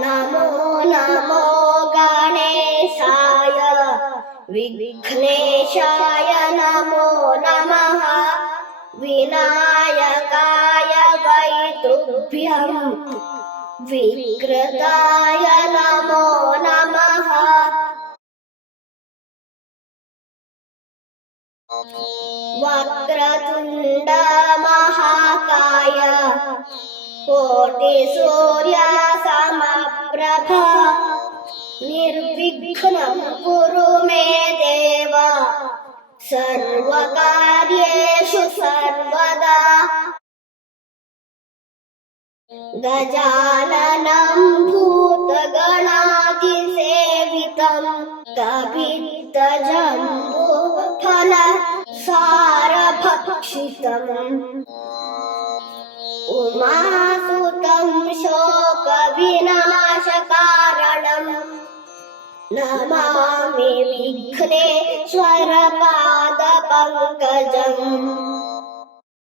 नमो नमो गणेशाय विघ्नेशाय नमो नमः विनायकाय वै तुभ्यं विकृताय नमो नमः वक्रतुण्ड महाकाय कोटिसूर्य समप्रभा निर्विघ्नं कुरु मे देव सर्वकार्येषु सर्वदा गजाननं भूतगणाधिसेवितं कपित्थजम्बूफलसारभक्षितम् उमासुतं शोकविनाशकारणं नमामि विघ्नेश्वरपादपङ्कजम्।